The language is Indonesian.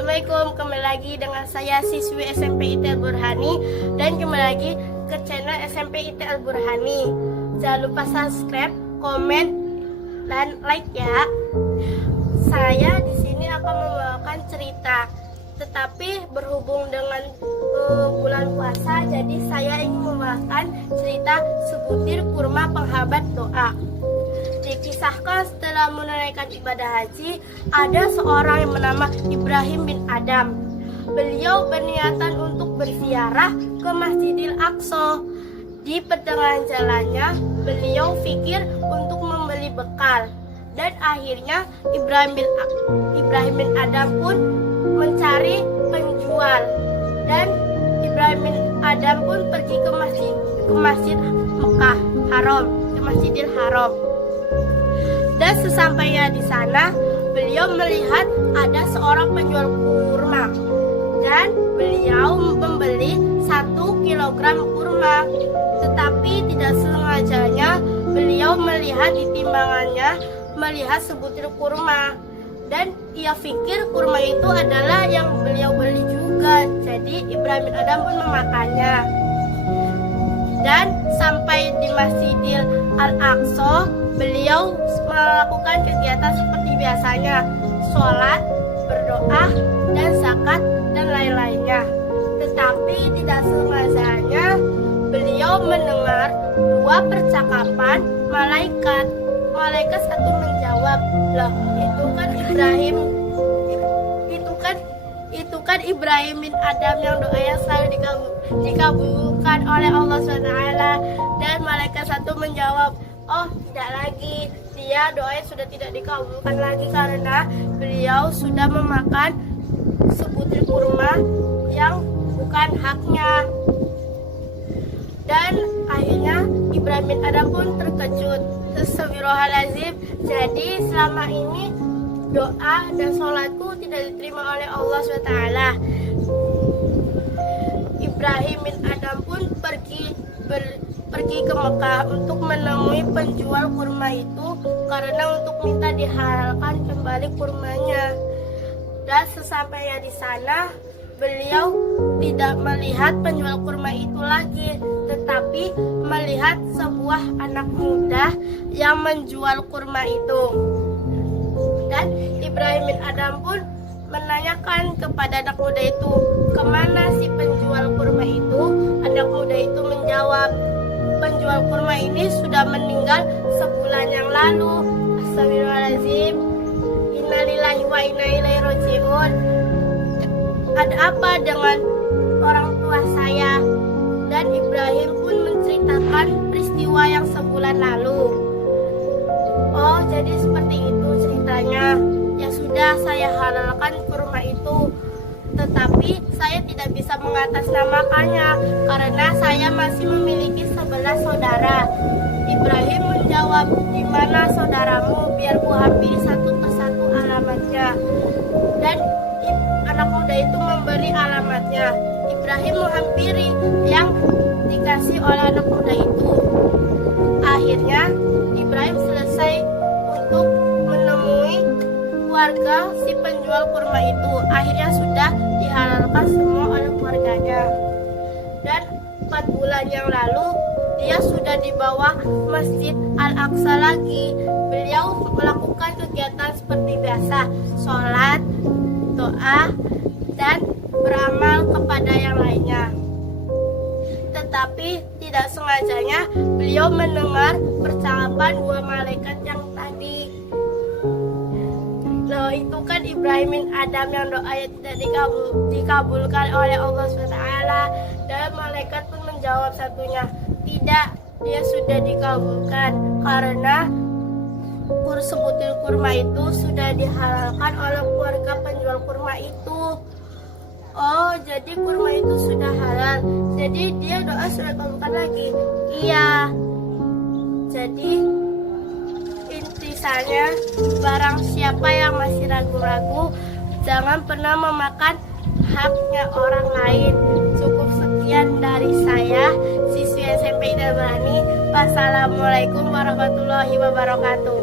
Assalamualaikum, kembali lagi dengan saya siswi SMP IT Al Burhani dan kembali lagi ke channel SMP IT Al Burhani. Jangan lupa subscribe, komen, dan like ya. Saya di sini akan membawakan cerita, tetapi berhubung dengan bulan puasa, jadi saya ingin membawakan cerita sebutir kurma penghambat doa. Dikisahkan setelah menunaikan ibadah haji, ada seorang yang bernama Ibrahim bin Adam. Beliau berniatan untuk berziarah ke Masjidil Aqsa. Di pertengahan jalannya, beliau pikir untuk membeli bekal. Dan akhirnya Ibrahim bin Adam pun mencari penjual. Dan Ibrahim bin Adam pun pergi ke masjid Mekah Haram, ke Masjidil Haram. Dan sesampainya di sana, beliau melihat ada seorang penjual kurma dan beliau membeli 1 kilogram kurma. Tetapi tidak sengajanya beliau melihat di timbangannya melihat sebutir kurma dan ia pikir kurma itu adalah yang beliau beli juga. Jadi Ibrahim bin Adam pun memakannya. Dan sampai di Masjidil Al-Aqsa, beliau melakukan kegiatan seperti biasanya, sholat, berdoa, dan zakat, dan lain-lainnya. Tetapi tidak sengajanya beliau mendengar 2 percakapan malaikat. Malaikat satu menjawab, "Loh, itu kan Ibrahim bin Adam yang doanya selalu dikabulkan oleh Allah SWT." Dan malaikat satu menjawab, "Oh, tidak lagi. Dia doanya sudah tidak dikabulkan lagi karena beliau sudah memakan sebutir kurma yang bukan haknya." Dan akhirnya Ibrahim bin Adam pun terkejut. Astagfirullahaladzim. Jadi selama ini doa dan sholatku tidak diterima oleh Allah SWT. Ibrahim bin Adam pun pergi ke Mekah untuk menemui penjual kurma itu karena untuk minta dihalalkan kembali kurmanya. Dan sesampainya di sana, beliau tidak melihat penjual kurma itu lagi, tetapi melihat sebuah anak muda yang menjual kurma itu. Dan Ibrahim bin Adam pun menanyakan kepada anak muda itu, "Kemana si penjual kurma itu?" Anak muda itu menjawab, "Penjual kurma ini sudah meninggal sebulan yang lalu." Astagfirullahaladzim. Innalillahi wa inna ilaihi raji'un. Ada apa dengan orang tua saya? Dan Ibrahim pun menceritakan peristiwa yang sebulan lalu. "Oh, jadi seperti itu ceritanya. Ya sudah, saya halalkan kurma itu. Tetapi saya tidak bisa mengatasnamakannya karena saya masih memiliki 11 saudara." Ibrahim menjawab, "Di mana saudaramu? Biar ku hampiri satu persatu alamatnya." Dan anak muda itu memberi alamatnya. Ibrahim menghampiri yang dikasih oleh anak muda itu. Akhirnya Ibrahim selesai untuk menemui keluarga si penjual kurma itu. Akhirnya sudah dihalalkan semua oleh keluarganya. Dan 4 bulan yang lalu dia sudah di bawah Masjid Al-Aqsa lagi. Beliau melakukan kegiatan seperti biasa, sholat, doa, dan beramal kepada yang lainnya. Tetapi tidak sengajanya beliau mendengar percakapan 2 malaikat yang tadi. Loh, itu kan Ibrahim bin Adam yang doanya tidak dikabulkan oleh Allah SWT. Dan malaikat pun menjawab satunya, "Tidak, dia sudah dikabulkan karena sebutir kurma itu sudah dihalalkan oleh keluarga penjual kurma itu." "Oh, jadi kurma itu sudah halal. Jadi dia doa sudah dikabulkan lagi." "Iya." Jadi intinya, barang siapa yang masih ragu-ragu, jangan pernah memakan haknya orang lain. Cukup sekian dari saya, siswi SMP Al Burhani. Wassalamualaikum warahmatullahi wabarakatuh.